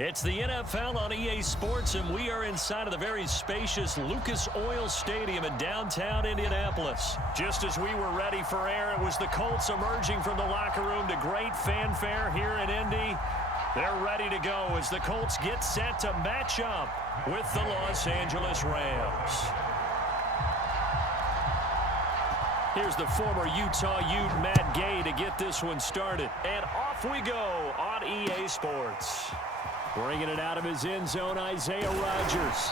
It's the NFL on EA Sports, and we are inside of the very spacious Lucas Oil Stadium in downtown Indianapolis. Just as we were ready for air, it was the Colts emerging from the locker room to great fanfare here in Indy. They're ready to go as the Colts get set to match up with the Los Angeles Rams. Here's the former Utah Ute Matt Gay to get this one started. And off we go on EA Sports. Bringing it out of his end zone, Isaiah Rodgers.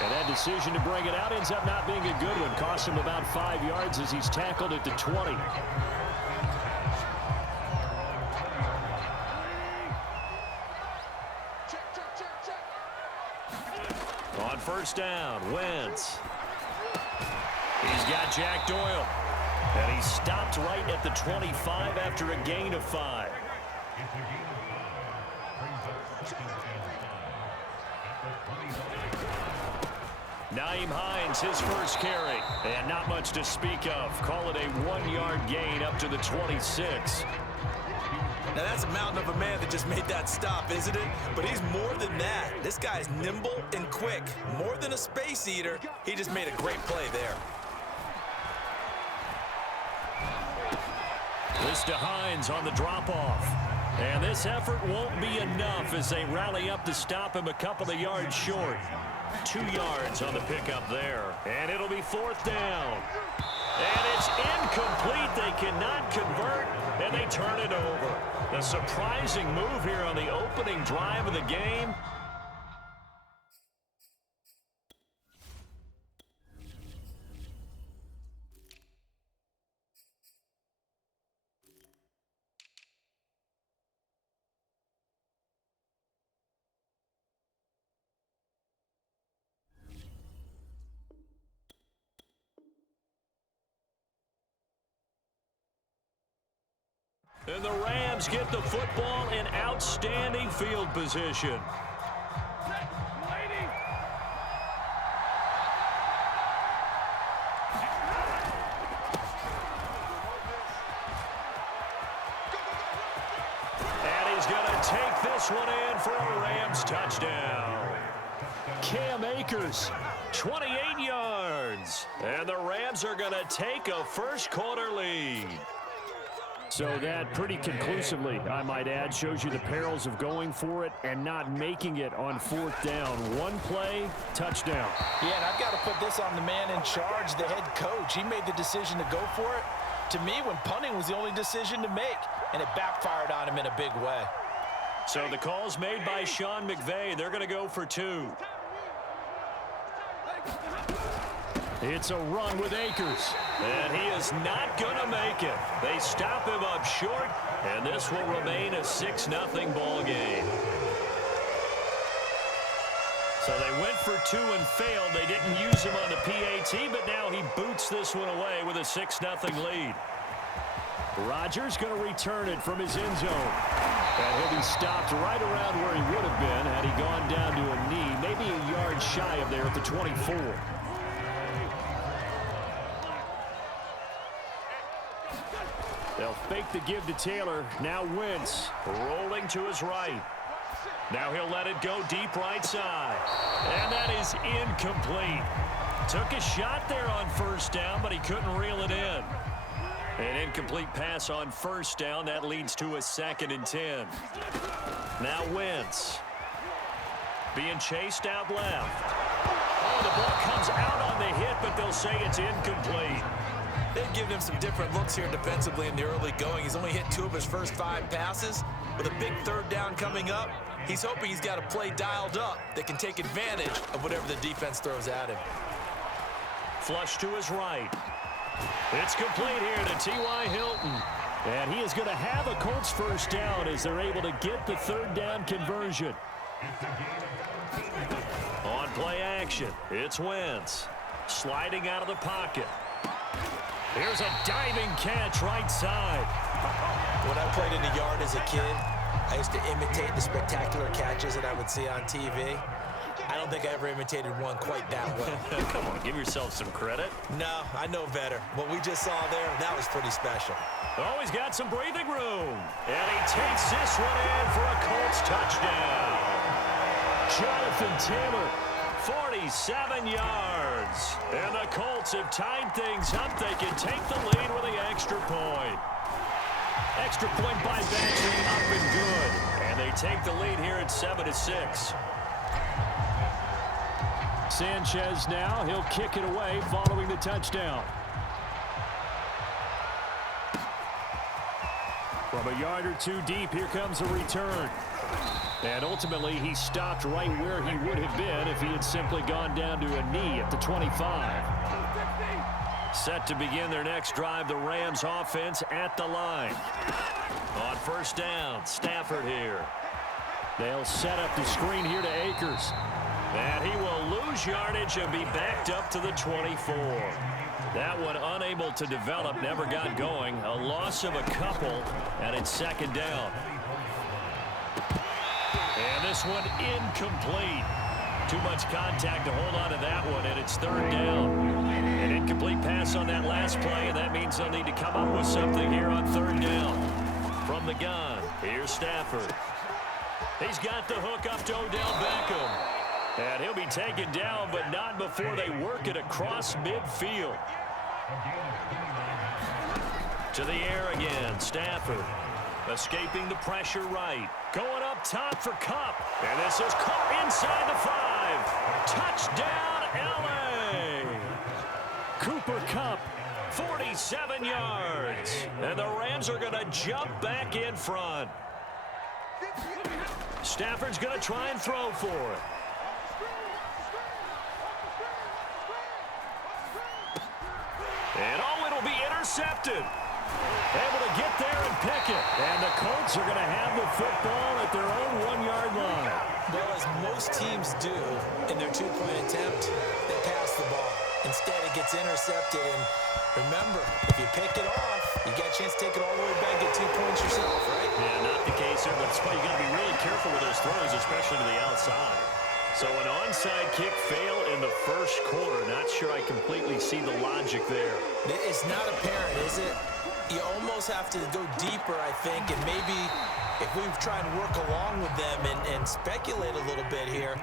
And that decision to bring it out ends up not being a good one. Cost him about 5 yards as he's tackled at the 20. On first down, Wentz. He's got Jack Doyle. And he stopped right at the 25 after a gain of 5. Nyheim Hines, his first carry. And not much to speak of. Call it a 1-yard gain up to the 26. Now that's a mountain of a man that just made that stop, isn't it? But he's more than that. This guy's nimble and quick. More than a space eater. He just made a great play there. This to Hines on the drop-off. And this effort won't be enough as they rally up to stop him a couple of yards short. 2 yards on the pickup there. And it'll be fourth down. And it's incomplete. They cannot convert, and they turn it over. The surprising move here on the opening drive of the game. And the Rams get the football in outstanding field position. And he's going to take this one in for a Rams touchdown. Cam Akers, 28 yards. And the Rams are going to take a first-quarter lead. So that pretty conclusively, I might add, shows you the perils of going for it and not making it on fourth down. One play, touchdown. Yeah, and I've got to put this on the man in charge, the head coach. He made the decision to go for it. To me, when punting was the only decision to make, and it backfired on him in a big way. So the call's made by Sean McVay. They're going to go for 2. It's a run with Akers. And he is not going to make it. They stop him up short, and this will remain a 6-0 ball game. So they went for 2 and failed. They didn't use him on the PAT, but now he boots this one away with a 6-0 lead. Rodgers going to return it from his end zone. And he'll be stopped right around where he would have been had he gone down to a knee, maybe a yard shy of there at the 24. They'll fake the give to Taylor. Now Wentz rolling to his right. Now he'll let it go deep right side. And that is incomplete. Took a shot there on first down, but he couldn't reel it in. An incomplete pass on first down. That leads to a 2nd and 10. Now Wentz being chased out left. Oh, the ball comes out on the hit, but they'll say it's incomplete. They've given him some different looks here defensively in the early going. He's only hit 2 of his first 5 passes. With a big third down coming up, he's hoping he's got a play dialed up that can take advantage of whatever the defense throws at him. Flush to his right. It's complete here to T.Y. Hilton. And he is going to have a Colts first down as they're able to get the third down conversion. On play action, it's Wentz. Sliding out of the pocket. Here's a diving catch right side. When I played in the yard as a kid, I used to imitate the spectacular catches that I would see on TV. I don't think I ever imitated one quite that well. Come on, give yourself some credit. No, I know better. What we just saw there, that was pretty special. Oh, he's got some breathing room. And he takes this one in for a Colts touchdown. Jonathan Taylor, 47 yards. And the Colts have tied things up. They can take the lead with the extra point. Extra point by Baxter, up and good. And they take the lead here at 7-6. Sanchez now, he'll kick it away following the touchdown. From a yard or two deep, here comes a return. And ultimately, he stopped right where he would have been if he had simply gone down to a knee at the 25. Set to begin their next drive, the Rams offense at the line. On first down, Stafford here. They'll set up the screen here to Akers. And he will lose yardage and be backed up to the 24. That one unable to develop, never got going. A loss of a couple, and it's second down. And this one incomplete. Too much contact to hold on to that one, and it's third down. An incomplete pass on that last play, and that means they'll need to come up with something here on third down. From the gun, here's Stafford. He's got the hook up to Odell Beckham. And he'll be taken down, but not before they work it across midfield. To the air again, Stafford. Escaping the pressure right. Going up top for Kupp. And this is caught inside the 5. Touchdown, L.A. Cooper Kupp, 47 yards. And the Rams are going to jump back in front. Stafford's going to try and throw for it. And it'll be intercepted. Able to get there and pick it. And the Colts are going to have the football at their own 1-yard line. Well, as most teams do in their two-point attempt, they pass the ball. Instead, it gets intercepted. And remember, if you pick it off, you get a chance to take it all the way back, get 2 points yourself, right? Yeah, not the case there, but that's why you got to be really careful with those throws, especially to the outside. So an onside kick fail in the first quarter. Not sure I completely see the logic there. It's not apparent, is it? You almost have to go deeper, I think, and maybe if we try and work along with them and speculate a little bit here,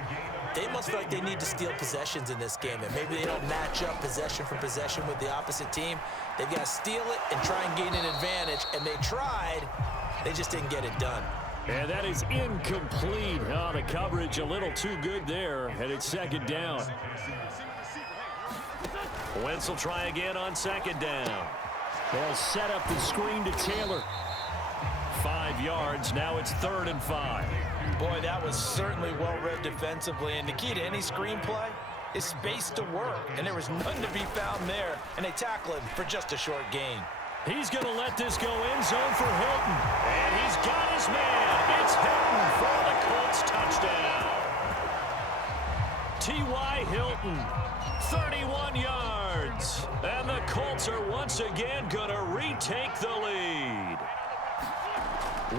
they must feel like they need to steal possessions in this game, and maybe they don't match up possession for possession with the opposite team. They've got to steal it and try and gain an advantage, and they tried. They just didn't get it done. And that is incomplete. Oh, the coverage a little too good there, and it's second down. Wentz will try again on second down. They'll set up the screen to Taylor. 5 yards. Now it's 3rd and 5. Boy, that was certainly well-read defensively, and the key to any screenplay is space to work, and there was none to be found there, and they tackle him for just a short gain. He's going to let this go end zone for Hilton. And he's got his man. It's Hilton for the Colts touchdown. T.Y. Hilton, 31 yards. And the Colts are once again going to retake the lead.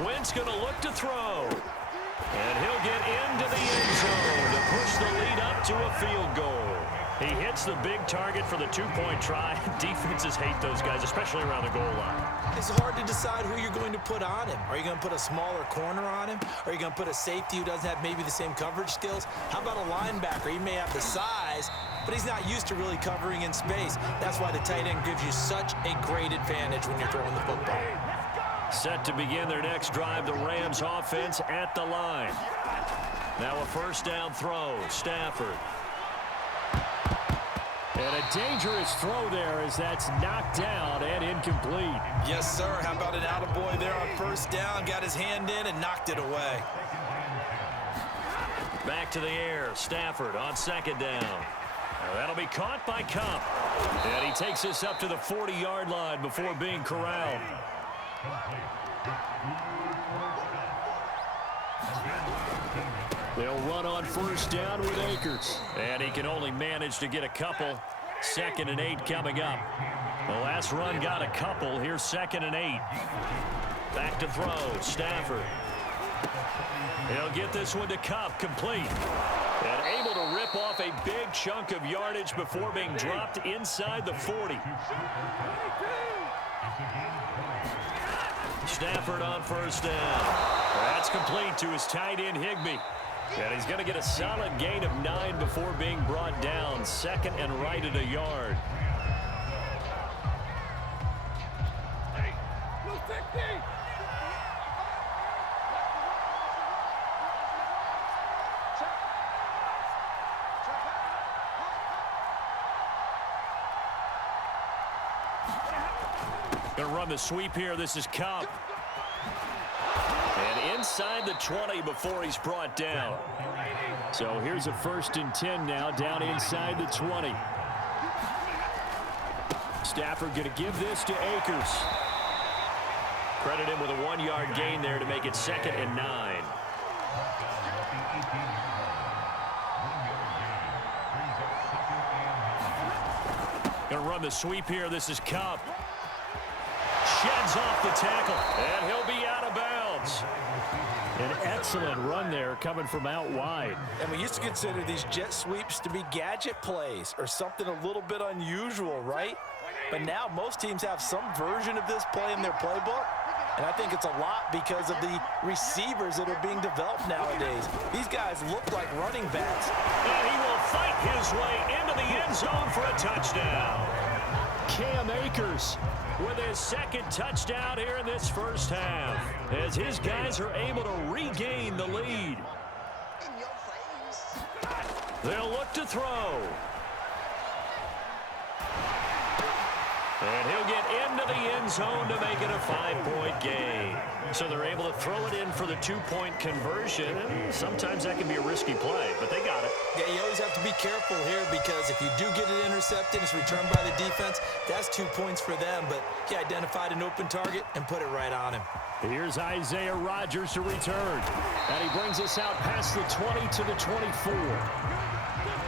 Wentz going to look to throw. And he'll get into the end zone to push the lead up to a field goal. He hits the big target for the 2-point try. Defenses hate those guys, especially around the goal line. It's hard to decide who you're going to put on him. Are you going to put a smaller corner on him? Are you going to put a safety who doesn't have maybe the same coverage skills? How about a linebacker? He may have the size, but he's not used to really covering in space. That's why the tight end gives you such a great advantage when you're throwing the football. Set to begin their next drive, the Rams offense at the line. Now a first down throw, Stafford. And a dangerous throw there as that's knocked down and incomplete. Yes, sir. How about an attaboy there on first down? Got his hand in and knocked it away. Back to the air. Stafford on second down. Now that'll be caught by Kupp. And he takes this up to the 40-yard line before being corralled. They'll run on first down with Akers. And he can only manage to get a couple. 2nd and 8 coming up. The last run got a couple. Here's 2nd and 8. Back to throw. Stafford. He'll get this one to Kupp. Complete. And able to rip off a big chunk of yardage before being dropped inside the 40. Stafford on first down. That's complete to his tight end, Higbee. And he's going to get a solid gain of 9 before being brought down. Second and right at a yard. Going to run the sweep here. This is Cup. And inside the 20 before he's brought down. So here's a 1st and 10 now, down inside the 20. Stafford going to give this to Akers. Credit him with a 1-yard gain there to make it 2nd and 9. Going to run the sweep here. This is Cup. Sheds off the tackle, and he'll be out of bounds. An excellent run there coming from out wide. And we used to consider these jet sweeps to be gadget plays or something a little bit unusual, right? But now most teams have some version of this play in their playbook. And I think it's a lot because of the receivers that are being developed nowadays. These guys look like running backs. And he will fight his way into the end zone for a touchdown. Cam Akers with his 2nd touchdown here in this first half, as his guys are able to regain the lead. They'll look to throw. And he'll get into the end zone to make it a 5-point gain. So they're able to throw it in for the 2-point conversion. And sometimes that can be a risky play, but they got it. Yeah, you always have to be careful here because if you do get it intercepted, it's returned by the defense, that's 2 points for them. But he identified an open target and put it right on him. Here's Isaiah Rodgers to return. And he brings us out past the 20 to the 24.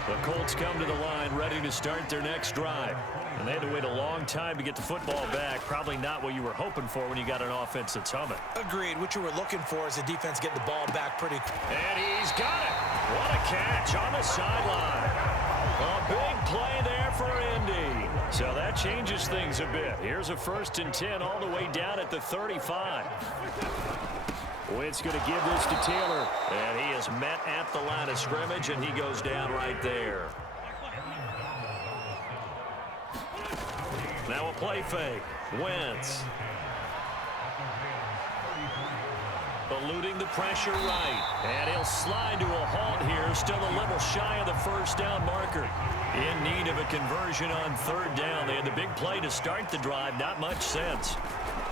The Colts come to the line ready to start their next drive. And they had to wait a long time to get the football back. Probably not what you were hoping for when you got an offense that's humming. Agreed. What you were looking for is the defense getting the ball back pretty quick. And he's got it. What a catch on the sideline. A big play there for Indy. So that changes things a bit. Here's a 1st and 10 all the way down at the 35. Wentz going to give this to Taylor. And he is met at the line of scrimmage, and he goes down right there. Now a play fake. Wentz. Eluding the pressure right. And he'll slide to a halt here. Still a little shy of the 1st down marker. In need of a conversion on 3rd down. They had the big play to start the drive. Not much sense.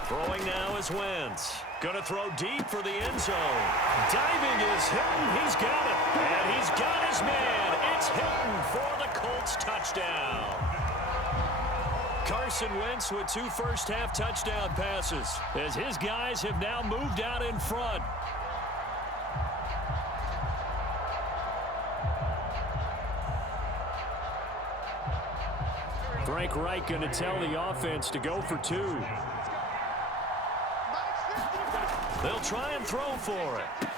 Throwing now is Wentz. Going to throw deep for the end zone. Diving is Hilton. He's got it. And he's got his man. It's Hilton for the Colts touchdown. Carson Wentz with 2 first-half touchdown passes as his guys have now moved out in front. Frank Reich going to tell the offense to go for 2. They'll try and throw for it.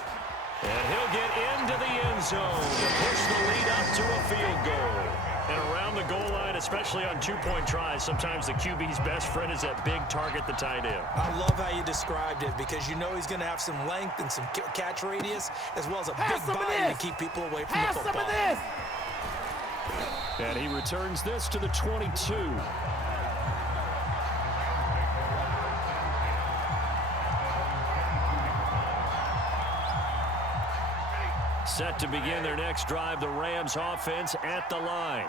And he'll get into the end zone to push the lead up to a field goal. And around the goal line, especially on 2-point tries, sometimes the QB's best friend is that big target, the tight end. I love how you described it because you know he's going to have some length and some catch radius as well as a big body to keep people away from the football. And he returns this to the 22. Set to begin their next drive, the Rams offense at the line.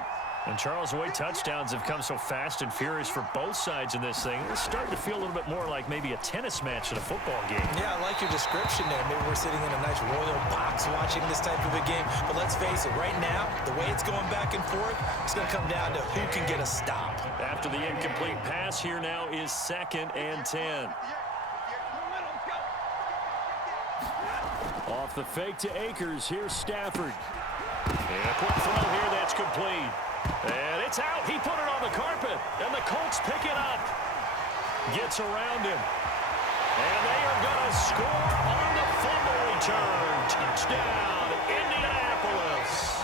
And Charles, the way touchdowns have come so fast and furious for both sides in this thing, it's starting to feel a little bit more like maybe a tennis match than a football game. Yeah, I like your description there. Maybe we're sitting in a nice royal box watching this type of a game. But let's face it, right now, the way it's going back and forth, it's going to come down to who can get a stop. After the incomplete pass, here now is 2nd and 10. Off the fake to Akers. Here's Stafford. And a quick throw here. That's complete. And it's out. He put it on the carpet. And the Colts pick it up. Gets around him. And they are going to score on the fumble return. Touchdown, Indianapolis.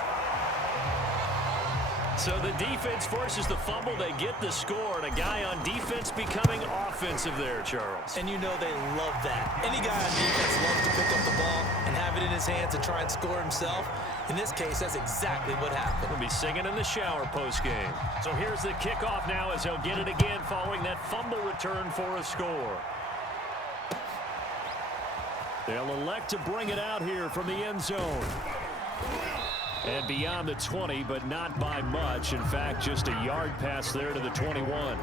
So the defense forces the fumble. They get the score. And a guy on defense becoming offensive there, Charles. And you know they love that. Any guy on defense loves to pick up the ball and have it in his hands to try and score himself. In this case, that's exactly what happened. He'll be singing in the shower post-game. So here's the kickoff now as he'll get it again following that fumble return for a score. They'll elect to bring it out here from the end zone. And beyond the 20, but not by much. In fact, just a yard pass there to the 21.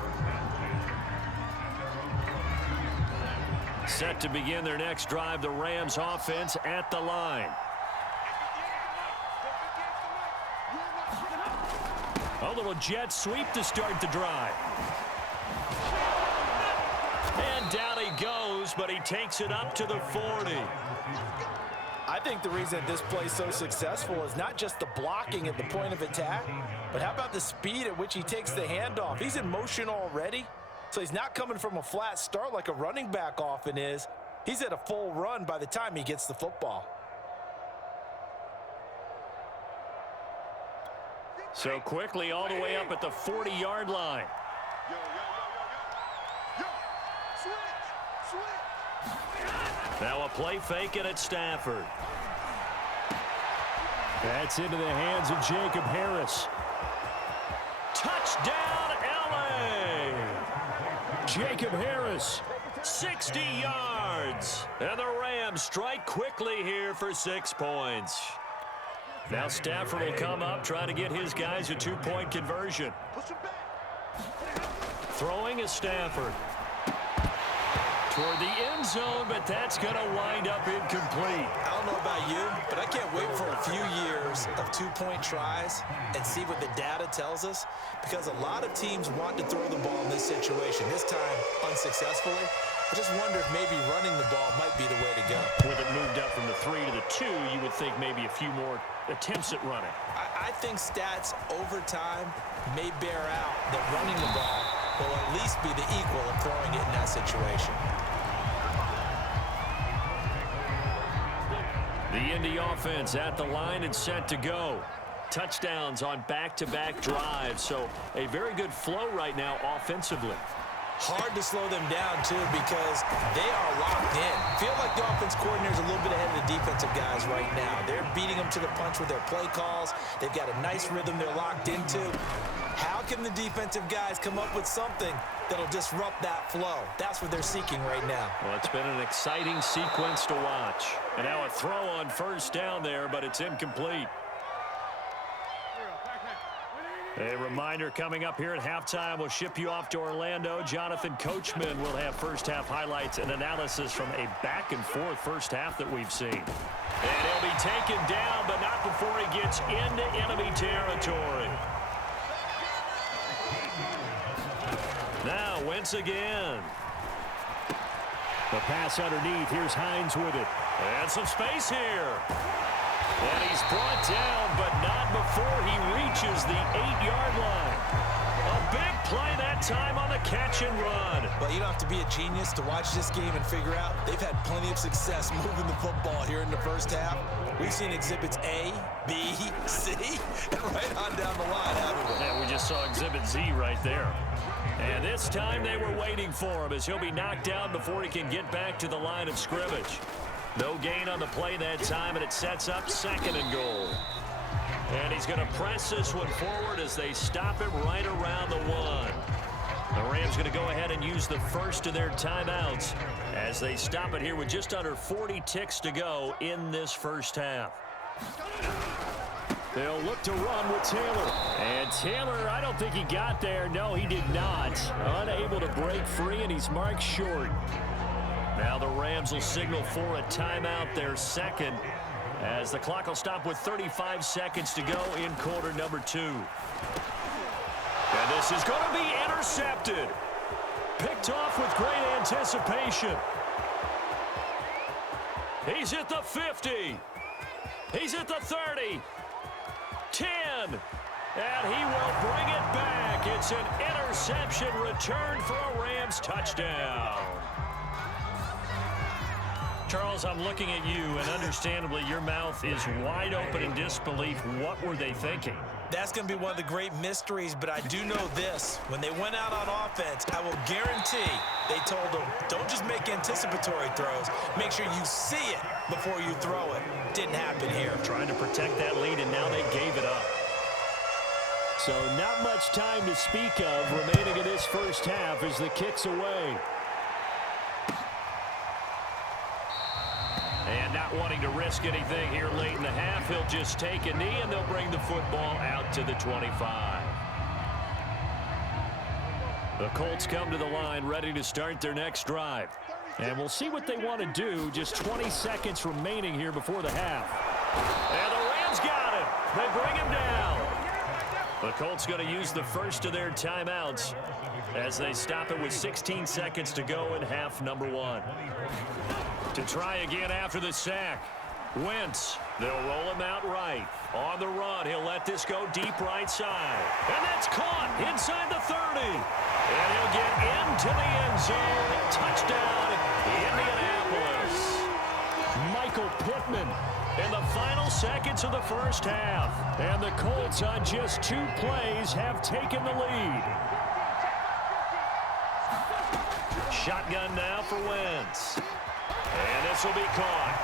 Set to begin their next drive, the Rams offense at the line. A little jet sweep to start the drive. And down he goes, but he takes it up to the 40. I think the reason this play is so successful is not just the blocking at the point of attack, but how about the speed at which he takes the handoff? He's in motion already, so he's not coming from a flat start like a running back often is. He's at a full run by the time he gets the football. So quickly all the way up at the 40-yard line. Now a play fake and it's Stafford. That's into the hands of Jacob Harris. Touchdown, LA! Jacob Harris, 60 yards. And the Rams strike quickly here for 6 points. Now Stafford will come up, try to get his guys a 2-point conversion. Throwing is Stafford. Toward the end zone, but that's going to wind up incomplete. I don't know about you, but I can't wait for a few years of 2-point tries and see what the data tells us, because a lot of teams want to throw the ball in this situation, this time unsuccessfully. I just wonder if maybe running the ball might be the way to go. With it moved up from the 3 to the 2, you would think maybe a few more attempts at running. I think stats over time may bear out that running the ball will at least be the equal of throwing it in that situation. The Indy offense at the line and set to go. Touchdowns on back-to-back drives, so a very good flow right now offensively. Hard to slow them down, too, because they are locked in. Feel like the offense coordinator is a little bit ahead of the defensive guys right now. They're beating them to the punch with their play calls. They've got a nice rhythm they're locked into. How can the defensive guys come up with something that'll disrupt that flow? That's what they're seeking right now. Well, it's been an exciting sequence to watch. And now a throw on first down there, but it's incomplete. A reminder coming up here at halftime, we'll ship you off to Orlando. Jonathan Coachman will have first-half highlights and analysis from a back-and-forth first half that we've seen. And he'll be taken down, but not before he gets into enemy territory. Now, Wentz again. The pass underneath. Here's Hines with it. And some space here. And he's brought down, but not before he reaches the 8-yard line. A big play that time on the catch and run. But you don't have to be a genius to watch this game and figure out they've had plenty of success moving the football here in the first half. We've seen exhibits A, B, C, and right on down the line, haven't we? Yeah, we just saw exhibit Z right there. And this time they were waiting for him as he'll be knocked down before he can get back to the line of scrimmage. No gain on the play that time, and it sets up 2nd and goal. And he's going to press this one forward as they stop it right around the 1. The Rams going to go ahead and use the first of their timeouts as they stop it here with just under 40 ticks to go in this first half. They'll look to run with Taylor. And Taylor, I don't think he got there. No, he did not. Unable to break free, and he's marked short. Now the Rams will signal for a timeout, their second, as the clock will stop with 35 seconds to go in quarter number 2. And this is going to be intercepted. Picked off with great anticipation. He's at the 50. He's at the 30. 10. And he will bring it back. It's an interception return for a Rams touchdown. Charles, I'm looking at you, and understandably, your mouth is wide open in disbelief. What were they thinking? That's going to be one of the great mysteries, but I do know this. When they went out on offense, I will guarantee they told them, don't just make anticipatory throws. Make sure you see it before you throw it. Didn't happen here. Trying to protect that lead, and now they gave it up. So not much time to speak of remaining in this first half as the kick's away. And not wanting to risk anything here late in the half, he'll just take a knee, and they'll bring the football out to the 25. The Colts come to the line ready to start their next drive. And we'll see what they want to do. Just 20 seconds remaining here before the half. And the Rams got him. They bring him down. The Colts going to use the first of their timeouts as they stop it with 16 seconds to go in half number one. To try again after the sack. Wentz, they'll roll him out right. On the run, he'll let this go deep right side. And that's caught inside the 30. And he'll get into the end zone. Touchdown, Indianapolis. Michael Pittman in the final seconds of the first half. And the Colts on just 2 plays have taken the lead. Shotgun now for Wentz. And this will be caught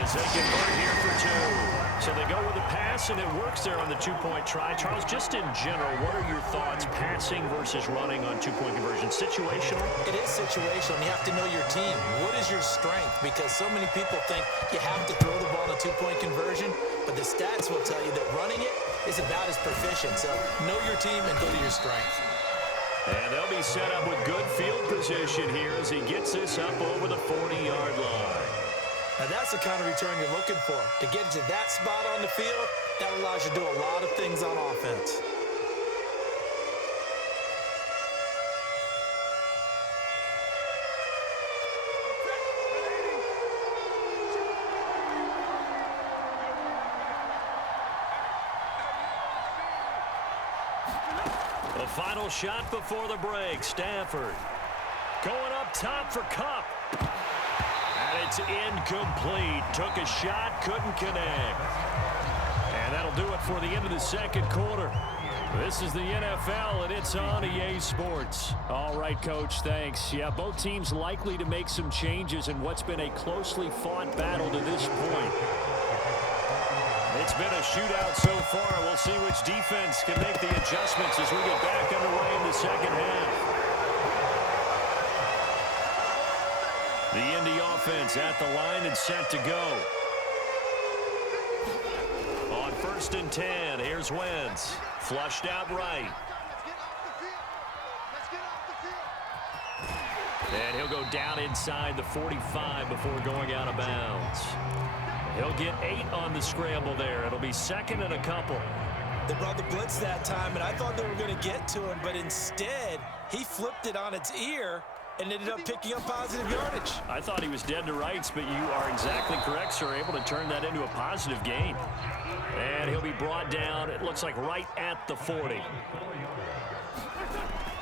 as they convert here for 2. So they go with a pass, and it works there on the 2-point try. Charles, just in general, what are your thoughts passing versus running on 2-point conversion? Situational? It is situational, and you have to know your team. What is your strength? Because so many people think you have to throw the ball in a 2-point conversion, but the stats will tell you that running it is about as proficient. So know your team and go to your strength. And they'll be set up with good field position here as he gets this up over the 40-yard line. Now that's the kind of return you're looking for. To get to that spot on the field, that allows you to do a lot of things on offense. The final shot before the break. Stafford going up top for Kupp. And it's incomplete. Took a shot, couldn't connect. And that'll do it for the end of the second quarter. This is the NFL, and it's on EA Sports. All right, Coach, thanks. Yeah, both teams likely to make some changes in what's been a closely fought battle to this point. It's been a shootout so far. We'll see which defense can make the adjustments as we get back underway in the second half. The Indy offense at the line and set to go. On 1st and 10, here's Wentz. Flushed out right. And he'll go down inside the 45 before going out of bounds. He'll get 8 on the scramble there. It'll be 2nd and a couple. They brought the blitz that time, and I thought they were going to get to him, but instead, he flipped it on its ear and ended up picking up positive yardage. I thought he was dead to rights, but you are exactly correct, sir. Able to turn that into a positive gain. And he'll be brought down, it looks like right at the 40.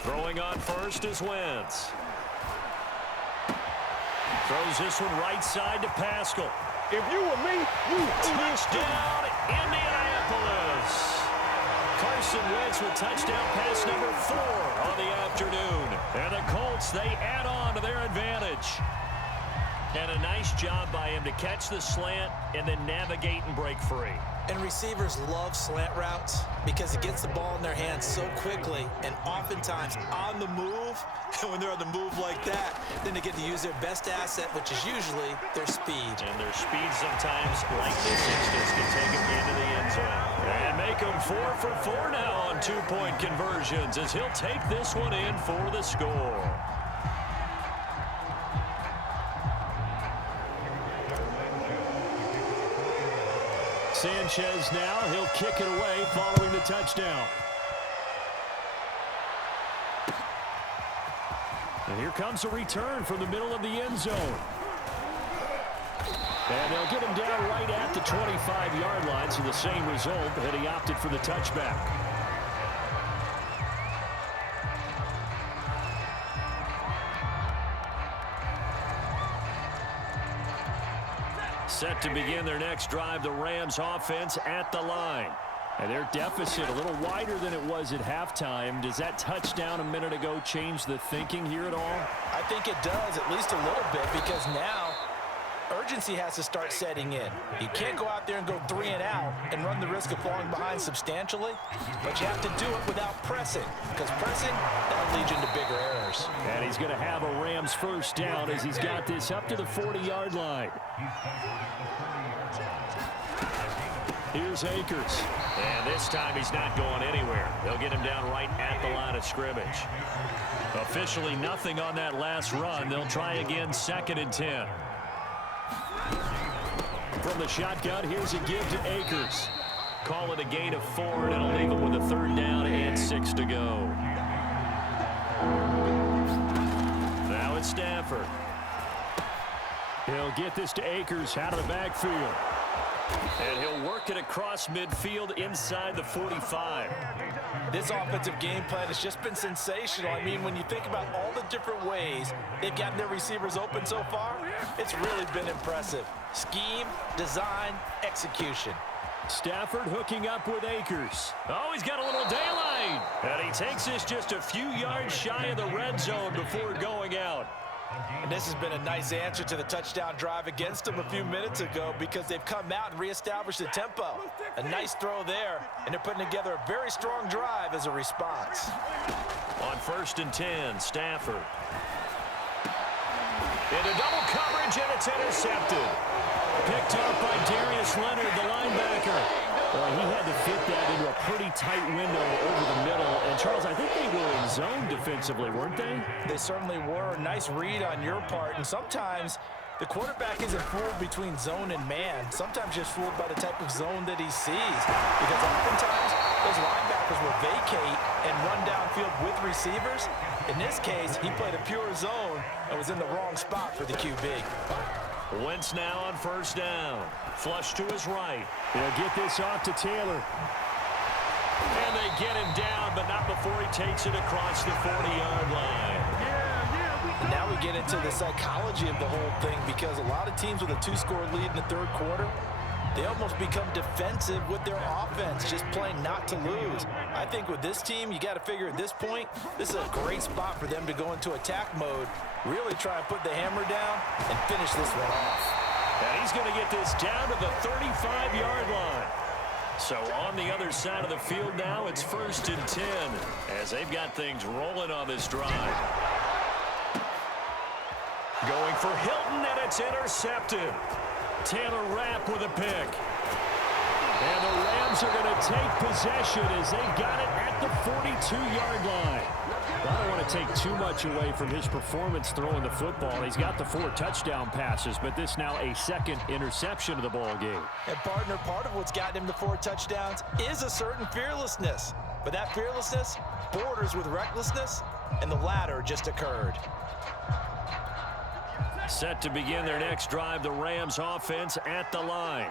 Throwing on first is Wentz. Throws this one right side to Pascal. If you were me, you touchdown, Indianapolis. Carson Wentz with touchdown pass number 4 on the afternoon. And the Colts, they add on to their advantage. And a nice job by him to catch the slant and then navigate and break free. And receivers love slant routes because it gets the ball in their hands so quickly and oftentimes on the move. And when they're on the move like that, then they get to use their best asset, which is usually their speed. And their speed sometimes, like this instance, can take them into the end zone. And make them 4 for 4 now on 2-point conversions as he'll take this one in for the score. Sanchez now, he'll kick it away following the touchdown. And here comes a return from the middle of the end zone. And they'll get him down right at the 25-yard line, so the same result, but he opted for the touchback. Set to begin their next drive, the Rams offense at the line. And their deficit a little wider than it was at halftime. Does that touchdown a minute ago change the thinking here at all? I think it does, at least a little bit, because now urgency has to start setting in. You can't go out there and go 3 and out and run the risk of falling behind substantially, but you have to do it without pressing, because pressing, that'll lead you into bigger errors. And he's going to have a Rams first down as he's got this up to the 40-yard line. Here's Akers. And this time he's not going anywhere. They'll get him down right at the line of scrimmage. Officially nothing on that last run. They'll try again, 2nd and 10. From the shotgun, here's a give to Akers. Call it a gain of 4, and it'll leave him with a 3rd down and 6 to go. Now it's Stafford. He'll get this to Akers out of the backfield. And he'll work it across midfield inside the 45. This offensive game plan has just been sensational. I mean, when you think about all the different ways they've gotten their receivers open so far, it's really been impressive. Scheme, design, execution. Stafford hooking up with Akers. Oh, he's got a little daylight. And he takes this just a few yards shy of the red zone before going out. And this has been a nice answer to the touchdown drive against them a few minutes ago, because they've come out and reestablished the tempo. A nice throw there, and they're putting together a very strong drive as a response. On 1st and 10, Stafford. Into double coverage, and it's intercepted. Picked up by Darius Leonard, the linebacker. Well, he had to fit that into a pretty tight window over the middle. And, Charles, I think they were in zone defensively, weren't they? They certainly were. Nice read on your part. And sometimes the quarterback isn't fooled between zone and man. Sometimes just fooled by the type of zone that he sees. Because oftentimes those linebackers will vacate and run downfield with receivers. In this case, he played a pure zone and was in the wrong spot for the QB. Wentz now on 1st down. Flush to his right. He'll get this off to Taylor. And they get him down, but not before he takes it across the 40-yard line. And now we get into the psychology of the whole thing, because a lot of teams with a 2-score lead in the 3rd quarter, they almost become defensive with their offense, just playing not to lose. I think with this team, you got to figure at this point, this is a great spot for them to go into attack mode, really try and put the hammer down and finish this one off. And he's going to get this down to the 35-yard line. So on the other side of the field now, it's 1st and 10 as they've got things rolling on this drive. Going for Hilton, and it's intercepted. Taylor Rapp with a pick. And the Rams are going to take possession as they've got it at the 42-yard line. I don't want to take too much away from his performance throwing the football. He's got the 4 touchdown passes, but this now a 2nd interception of the ball game. And, partner, part of what's gotten him to 4 touchdowns is a certain fearlessness. But that fearlessness borders with recklessness, and the latter just occurred. Set to begin their next drive, the Rams offense at the line.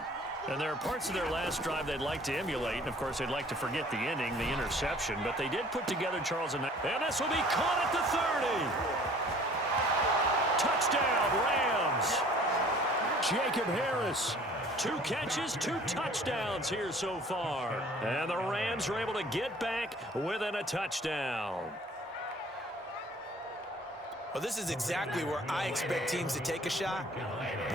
And there are parts of their last drive they'd like to emulate. And, of course, they'd like to forget the ending, the interception. But they did put together, Charles, and this will be caught at the 30. Touchdown, Rams. Jacob Harris. 2 catches, 2 touchdowns here so far. And the Rams are able to get back within a touchdown. Well, this is exactly where I expect teams to take a shot.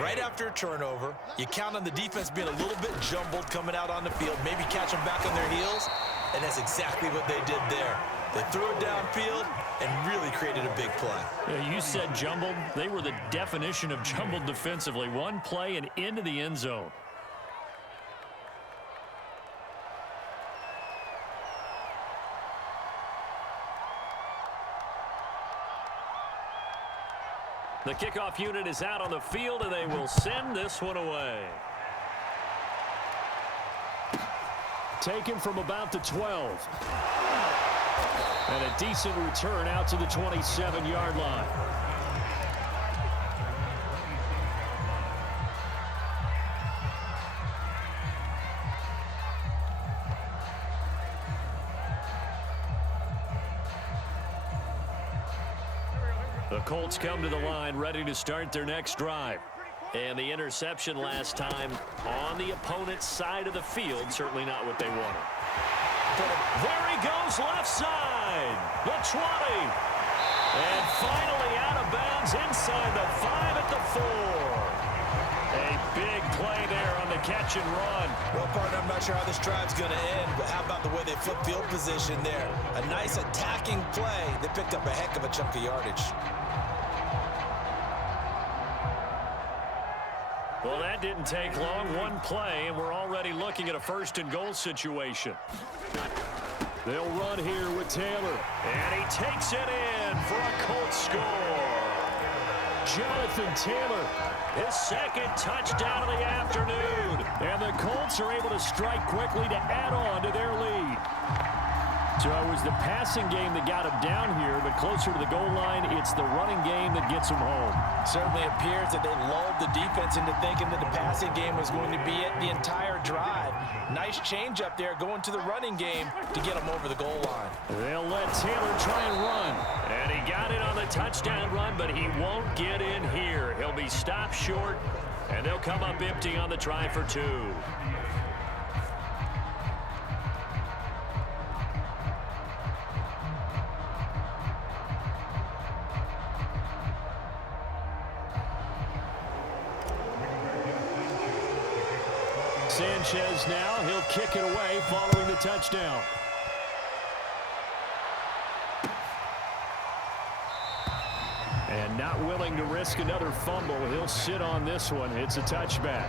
Right after a turnover, you count on the defense being a little bit jumbled coming out on the field, maybe catch them back on their heels, and that's exactly what they did there. They threw it downfield and really created a big play. Yeah, you said jumbled. They were the definition of jumbled defensively. One play and into the end zone. The kickoff unit is out on the field, and they will send this one away. Taken from about the 12. And a decent return out to the 27-yard line. The Colts come to the line ready to start their next drive. And the interception last time on the opponent's side of the field, certainly not what they wanted. There he goes, left side, the 20. And finally out of bounds inside the 5 at the 4. A big play there on the catch and run. Well, partner, I'm not sure how this drive's going to end, but how about the way they flip field position there? A nice attacking play. They picked up a heck of a chunk of yardage. Well, that didn't take long. One play, and we're already looking at a first-and-goal situation. They'll run here with Taylor. And he takes it in for a Colts score. Jonathan Taylor, his second touchdown of the afternoon. And the Colts are able to strike quickly to add on to their lead. So it was the passing game that got him down here, but closer to the goal line, it's the running game that gets him home. Certainly appears that they lulled the defense into thinking that the passing game was going to be it the entire drive. Nice change up there going to the running game to get him over the goal line. They'll let Taylor try and run. And he got it on the touchdown run, but he won't get in here. He'll be stopped short, and they'll come up empty on the try for 2. Sanchez now, he'll kick it away following the touchdown. And not willing to risk another fumble, he'll sit on this one. It's a touchback.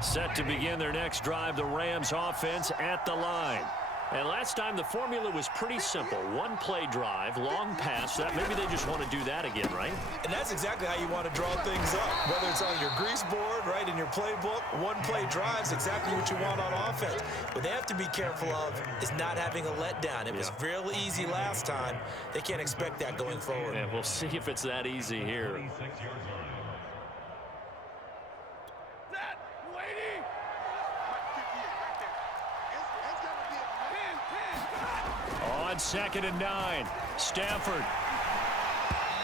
Set to begin their next drive, the Rams offense at the line. And last time the formula was pretty simple. One play drive, long pass. That maybe they just want to do that again, right? And that's exactly how you want to draw things up. Whether it's on your grease board, right, in your playbook, one play drive's exactly what you want on offense. What they have to be careful of is not having a letdown. It was real easy last time. They can't expect that going forward. And we'll see if it's that easy here. On 2nd and 9, Stafford.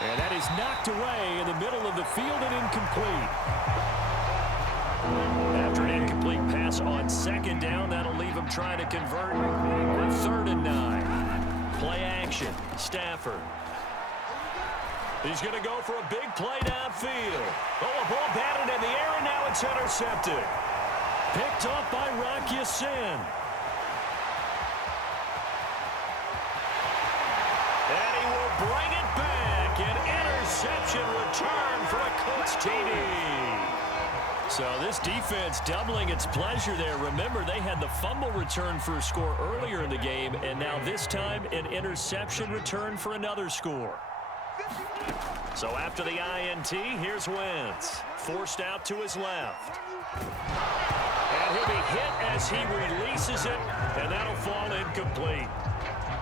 And that is knocked away in the middle of the field and incomplete. After an incomplete pass on 2nd down, that'll leave him trying to convert on 3rd and 9. Play action, Stafford. He's going to go for a big play downfield. Oh, a ball batted in the air, and now it's intercepted. Picked off by Rock Ya-Sin. And he will bring it back. An interception return for a Colts TD. So this defense doubling its pleasure there. Remember, they had the fumble return for a score earlier in the game, and now this time an interception return for another score. So after the INT, here's Wentz. Forced out to his left. And he'll be hit as he releases it, and that'll fall incomplete.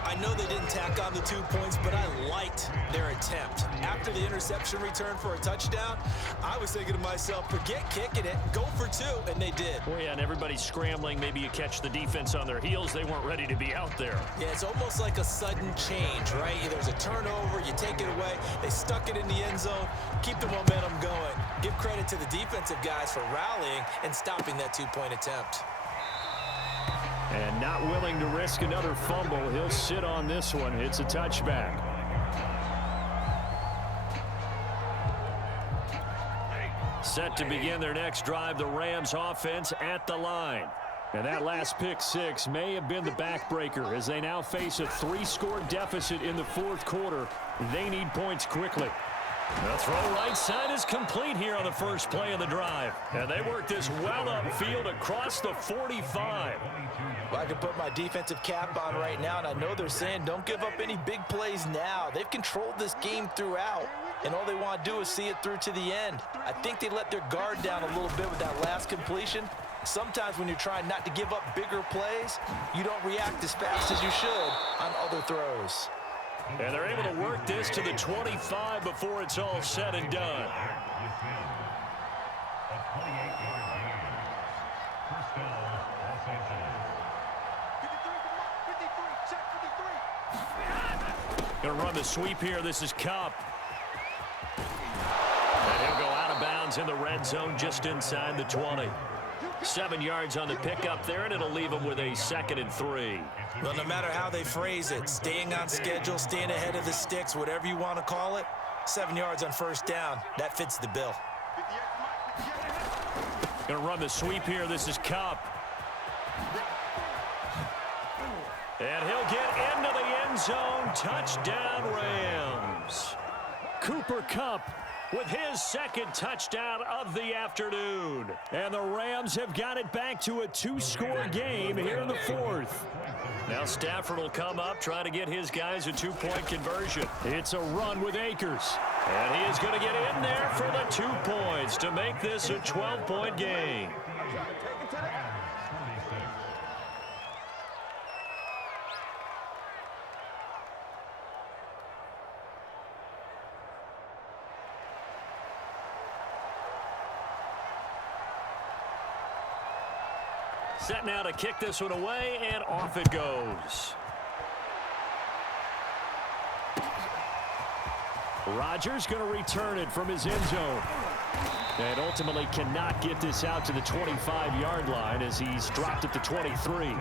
I know they didn't tack on the 2 points, but I liked their attempt. After the interception return for a touchdown, I was thinking to myself, forget kicking it, go for 2, and they did. Well, yeah, and everybody's scrambling. Maybe you catch the defense on their heels. They weren't ready to be out there. Yeah, it's almost like a sudden change, right? There's a turnover, you take it away, they stuck it in the end zone, keep the momentum going. Give credit to the defensive guys for rallying and stopping that 2-point attempt. And not willing to risk another fumble. He'll sit on this one. It's a touchback. Set to begin their next drive, the Rams offense at the line. And that last pick six may have been the backbreaker as they now face a 3-score deficit in the 4th quarter. They need points quickly. The throw right side is complete here on the first play of the drive. And they work this well upfield across the 45. Well, I can put my defensive cap on right now, and I know they're saying don't give up any big plays now. They've controlled this game throughout, and all they want to do is see it through to the end. I think they let their guard down a little bit with that last completion. Sometimes when you're trying not to give up bigger plays, you don't react as fast as you should on other throws. And they're able to work this to the 25 before it's all said and done. Going to run the sweep here. This is Cup. And he'll go out of bounds in the red zone just inside the 20. 7 yards on the pickup there, and it'll leave him with a 2nd and 3. Well, no matter how they phrase it, staying on schedule, staying ahead of the sticks, whatever you want to call it, 7 yards on first down, that fits the bill. Going to run the sweep here. This is Cup. And he'll get into the end zone. Touchdown, Rams. Cooper Kupp with his 2nd touchdown of the afternoon. And the Rams have got it back to a 2-score game here in the 4th. Now Stafford will come up, try to get his guys a 2-point conversion. It's a run with Akers. And he is going to get in there for the 2 points to make this a 12-point game. Set now to kick this one away, and off it goes. Rodgers going to return it from his end zone. And ultimately cannot get this out to the 25-yard line as he's dropped at the 23.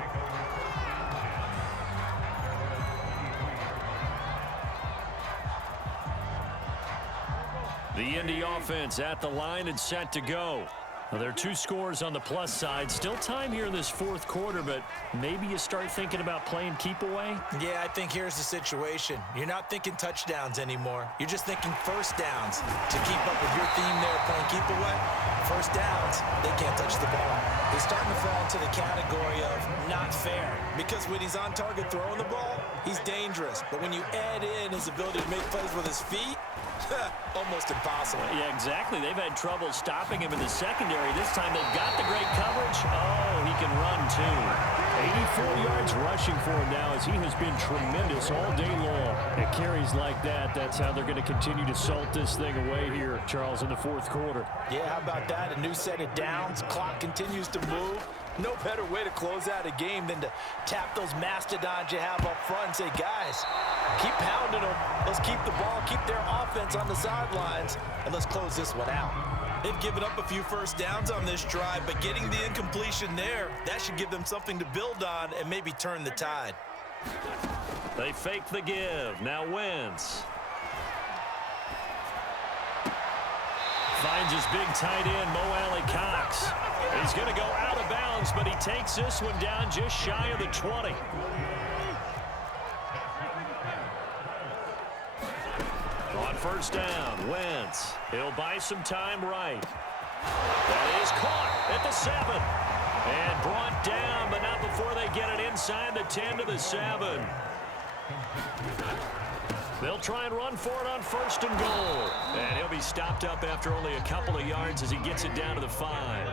The Indy offense at the line and set to go. Well, there are 2 scores on the plus side. Still time here in this 4th quarter, but maybe you start thinking about playing keep away? Yeah, I think here's the situation. You're not thinking touchdowns anymore. You're just thinking first downs. To keep up with your theme there, playing keep away, first downs, they can't touch the ball. He's starting to fall into the category of not fair, because when he's on target throwing the ball, he's dangerous. But when you add in his ability to make plays with his feet, almost impossible. Yeah, exactly. They've had trouble stopping him in the secondary. This time they've got the great coverage. Oh, he can run too. 84 yards rushing for him now as he has been tremendous all day long. At carries like that, that's how they're going to continue to salt this thing away here, Charles, in the 4th quarter. Yeah, how about that? A new set of downs. Clock continues to move. No better way to close out a game than to tap those mastodons you have up front and say, guys, keep pounding them. Let's keep the ball, keep their offense on the sidelines, and let's close this one out. They've given up a few first downs on this drive, but getting the incompletion there, that should give them something to build on and maybe turn the tide. They fake the give. Now Wentz. Finds his big tight end, Mo Alley Cox. He's going to go out of bounds, but he takes this one down just shy of the 20. On first down, Wentz. He'll buy some time right. That is caught at the 7. And brought down, but not before they get it inside the 10 to the 7. They'll try and run for it on first and goal. And he'll be stopped up after only a couple of yards as he gets it down to the 5.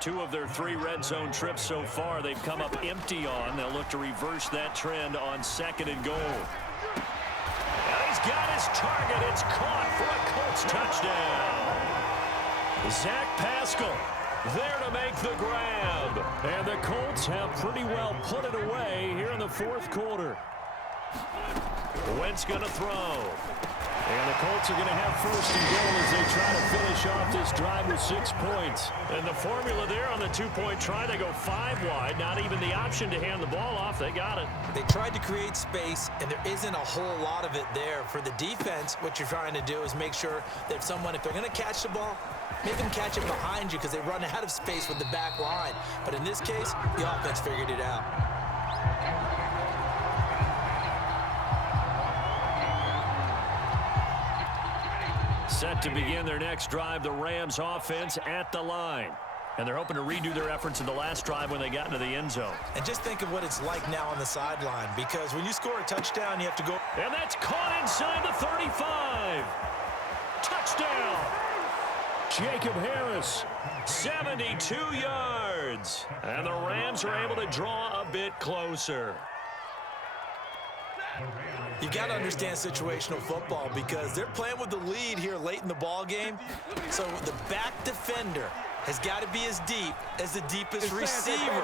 2 of their 3 red zone trips so far they've come up empty on. They'll look to reverse that trend on 2nd and goal. And he's got his target. It's caught for a Colts touchdown. Zach Pascal there to make the grab. And the Colts have pretty well put it away here in the 4th quarter. Wentz going to throw. And the Colts are going to have first and goal as they try to finish off this drive with 6 points. And the formula there on the 2-point try, they go 5 wide. Not even the option to hand the ball off. They got it. They tried to create space, and there isn't a whole lot of it there. For the defense, what you're trying to do is make sure that if they're going to catch the ball, make them catch it behind you because they run out of space with the back line. But in this case, the offense figured it out. Set to begin their next drive, the Rams offense at the line. And they're hoping to redo their efforts in the last drive when they got into the end zone. And just think of what it's like now on the sideline, because when you score a touchdown, you have to go. And that's caught inside the 35. Touchdown. Jacob Harris, 72 yards. And the Rams are able to draw a bit closer. You got to understand situational football because they're playing with the lead here late in the ball game. So the back defender has got to be as deep as the deepest receiver.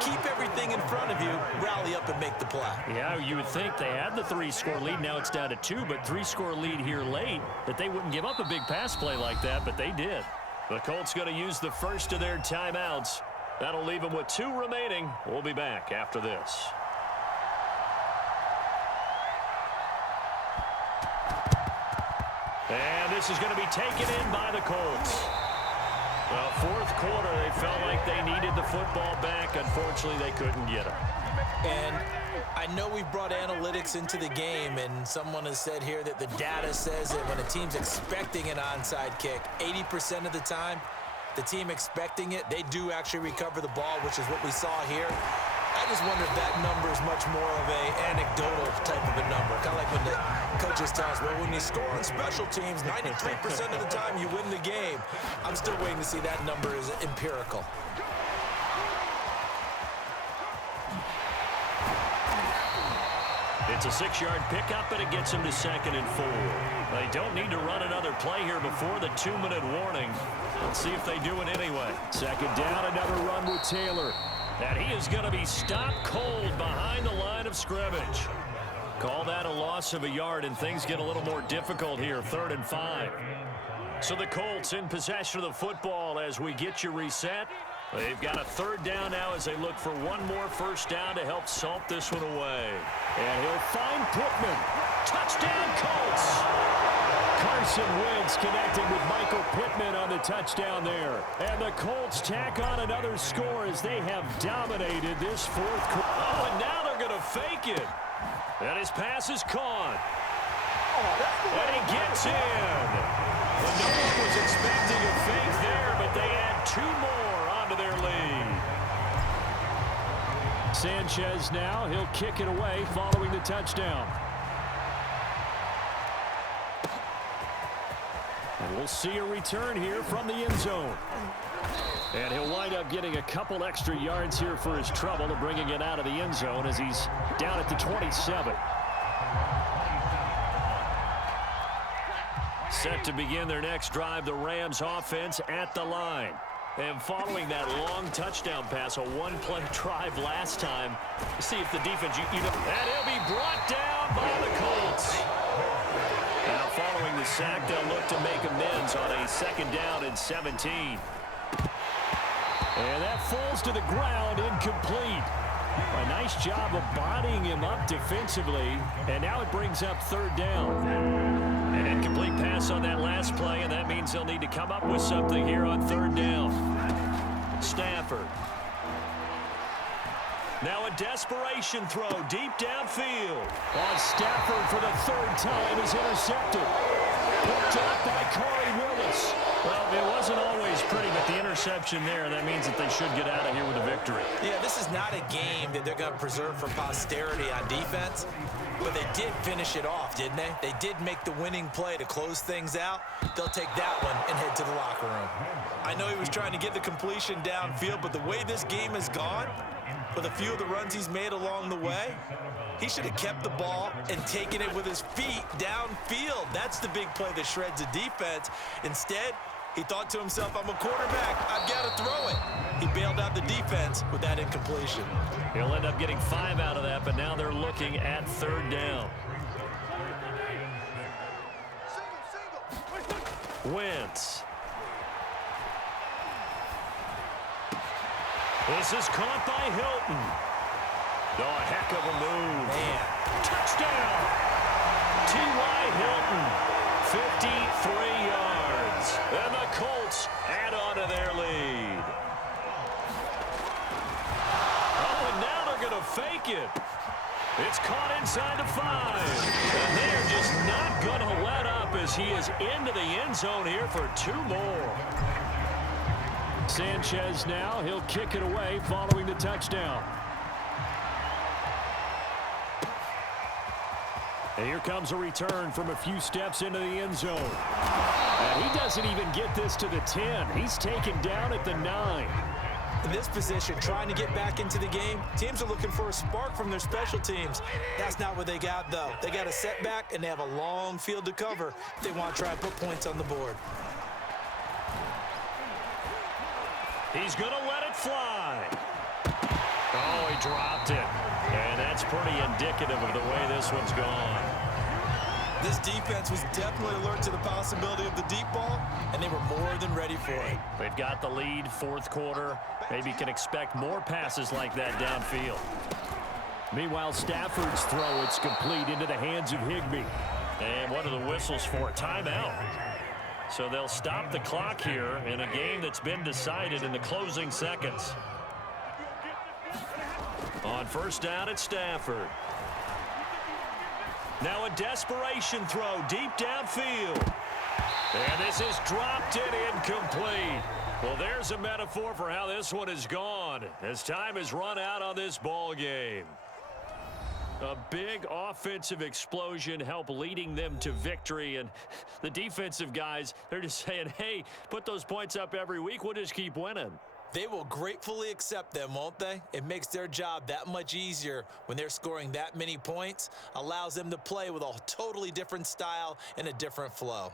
Keep everything in front of you, rally up and make the play. Yeah, you would think they had the 3-score lead. Now it's down to 2, but 3-score lead here late, that they wouldn't give up a big pass play like that, but they did. The Colts going to use the first of their timeouts. That'll leave them with 2 remaining. We'll be back after this. And this is going to be taken in by the Colts. Well, fourth quarter, they felt like they needed the football back. Unfortunately, they couldn't get it. And I know we've brought analytics into the game, and someone has said here that the data says that when a team's expecting an onside kick, 80% of the time, the team expecting it, they do actually recover the ball, which is what we saw here. I just wonder if that number is much more of a anecdotal type of a number. Kind of like when the coaches tell us, well, when you score on special teams, 93% of the time you win the game. I'm still waiting to see that number is empirical. It's a 6-yard pickup, and it gets him to 2nd and 4. They don't need to run another play here before the 2-minute warning. Let's see if they do it anyway. 2nd down, another run with Taylor. And he is going to be stopped cold behind the line of scrimmage. Call that a loss of a yard, and things get a little more difficult here, 3rd and 5. So the Colts in possession of the football as we get you reset. They've got a 3rd down now as they look for one more first down to help salt this one away. And he'll find Pittman. Touchdown, Colts! Carson Wentz connecting with Michael Pittman on the touchdown there. And the Colts tack on another score as they have dominated this fourth quarter. Oh, and now they're going to fake it. And his pass is caught. And he gets in. Well, no one was expecting a fake there, but they add 2 more onto their lead. Sanchez now, he'll kick it away following the touchdown. And we'll see a return here from the end zone. And he'll wind up getting a couple extra yards here for his trouble to bringing it out of the end zone as he's down at the 27. Set to begin their next drive, the Rams offense at the line. And following that long touchdown pass, a one-play drive last time, see if the defense, and he'll be brought down by the Colts. Now following the sack, they'll look to make amends on a 2nd down and 17. And that falls to the ground, incomplete. A nice job of bodying him up defensively, and now it brings up 3rd down. An incomplete pass on that last play, and that means they'll need to come up with something here on 3rd down. Stafford. Now a desperation throw deep downfield. Stafford for the 3rd time is intercepted. Picked up by Corey Willis. Well, it wasn't always pretty, but the interception there, that means that they should get out of here with a victory. Yeah, this is not a game that they're going to preserve for posterity on defense, but they did finish it off, didn't they? They did make the winning play to close things out. They'll take that one and head to the locker room. I know he was trying to get the completion downfield, but the way this game has gone, with a few of the runs he's made along the way, he should have kept the ball and taken it with his feet downfield. That's the big play that shreds the defense. Instead, he thought to himself, I'm a quarterback, I've got to throw it. He bailed out the defense with that incompletion. He'll end up getting 5 out of that, but now they're looking at 3rd down. Wentz. This is caught by Hilton. Oh, a heck of a move. Man. Touchdown! T.Y. Hilton, 53 yards. And the Colts add on to their lead. Oh, and now they're going to fake it. It's caught inside the 5. And they're just not going to let up as he is into the end zone here for 2 more. Sanchez now, he'll kick it away following the touchdown. And here comes a return from a few steps into the end zone. And he doesn't even get this to the 10. He's taken down at the 9. In this position, trying to get back into the game, teams are looking for a spark from their special teams. That's not what they got, though. They got a setback, and they have a long field to cover if they want to try and put points on the board. He's going to let it fly. Oh, he dropped it. And that's pretty indicative of the way this one's gone. This defense was definitely alert to the possibility of the deep ball, and they were more than ready for it. They've got the lead, fourth quarter. Maybe can expect more passes like that downfield. Meanwhile, Stafford's throw, it's complete into the hands of Higbee. And what are the whistles for? Timeout. So they'll stop the clock here in a game that's been decided in the closing seconds. On first down, it's Stafford. Now a desperation throw deep downfield. And this is dropped in incomplete. Well, there's a metaphor for how this one is gone as time has run out on this ball game. A big offensive explosion helped leading them to victory. And the defensive guys, they're just saying, hey, put those points up every week. We'll just keep winning. They will gratefully accept them, won't they? It makes their job that much easier when they're scoring that many points. Allows them to play with a totally different style and a different flow.